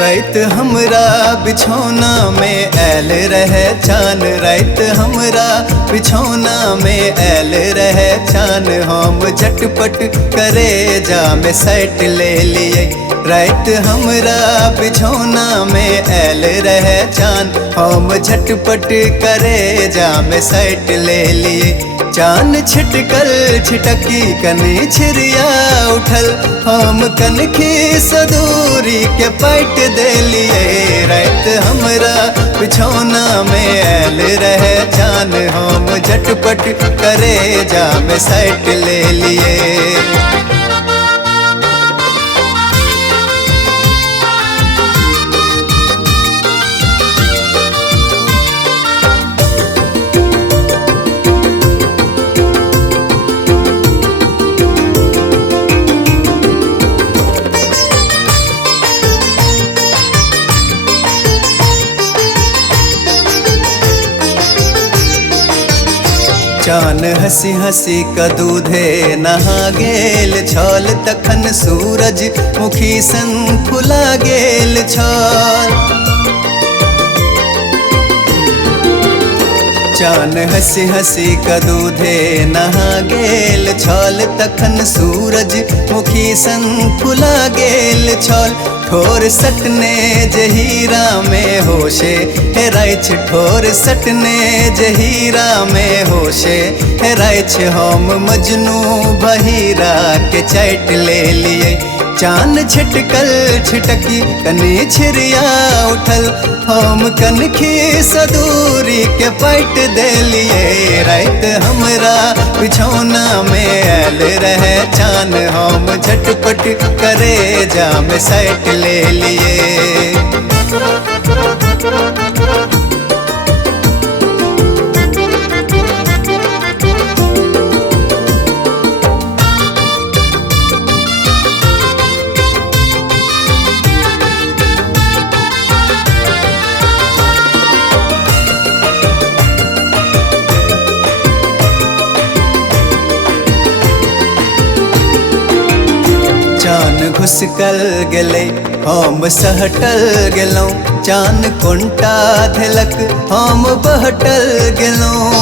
रात हमरा बिछौना में ऐल रहे चान, रात हमरा बिछौना में ऐल रहे चान, हम झटपट करे जा में सैट ले लिए। रात हमरा बिछौना में ऐल रहे चान, हम झटपट करे जा में सैट ले लिए। चान छिटकल छिटकी कनी छिरिया उठल, हम कनखी सदूरी के पैट दे लिए। रात हमरा बिछौना में ऐल रहे चान, हम झटपट करे जा में सैट ले लिए। चान हंसी हंसी का दूधे नहा गेल छल, तखन सूरज मुखी सन फुला गेल छल। चान हंसी हंसी का दूधे नहा गेल छल, तखन सूरज मुखी सन फुला गेल छल। ठोर सटने जहीरा में होशे हेराइछ, ठोर सटने जहीरा में होशे हेराइछ, हम मजनू बहीरा के चैट ले लिए। चान छिटकल छिटकी कनी छिरिया उठल, हम कनखी सदूरी के पैट दे लिए। रात हमरा बिछौना में ऐल रहे चान, हम झटपट करे जा में सैट ले लिए। चान घुसकल गेलै हम सहटल गेलौं, चान कोंटा धेलक हम बहटल गेलौं।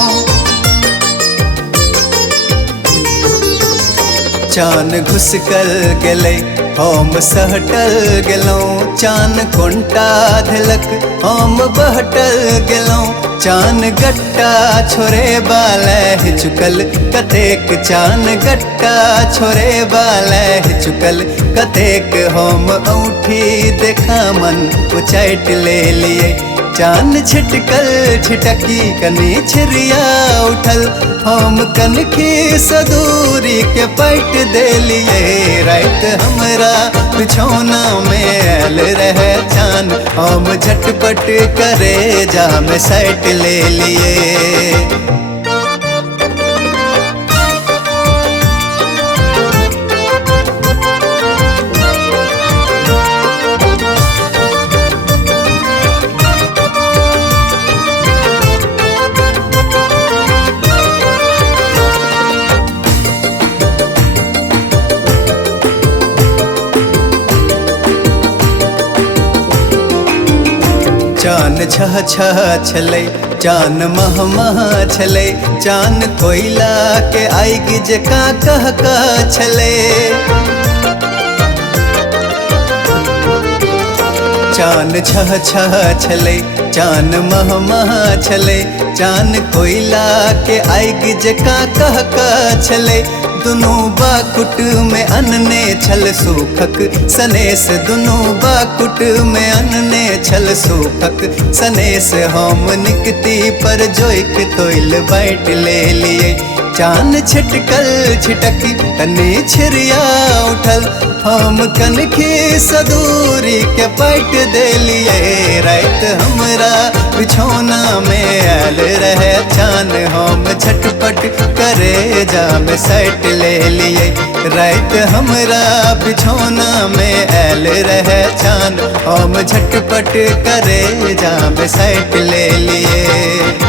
चान घुसकल गेलै हम सहटल गेलौं, चान कोंटा धेलक हम बहटल गेलौं। चान गट्टा छोरे बालह चुकल कतेक, चान गट्टा छोरे बालह चुकल कतेक, हम औंठी देखा मन उचैट ले लिए। चान छिटकल छिटकी कनी छिरिया उठल, हम कनखी सदूरी के पैट दे लिए। रात हमरा बिछौना में ऐल रहे चान, हम झटपट करे जा में सैट ले लिए। चान छह छह छलै, चान मह मह छलै, चान कोयला के आगि जकाँ कह कह छलै। चान छह छह छलै, चान मह मह छलै, चान कोयला के आगि जकाँ कह कह छलै। दुनू बाकुट में अन्ने छल सूखक सनेस, दुनू बाकुट में अन्ने छल सूखक सनेस, हम निकती पर जोइक तोइल बैठ ले लिए। चान छिटकल छिटकी कनी छिरिया उठल, हम कनखी सदूरी के पट दे लिए। रात हमरा बिछौना में आयल रहे चान, हम झटपट करे जाम सट ले लिए। रात हमरा बिछौना में आयल रहे चान, हम झटपट करे जाम सट ले लिए।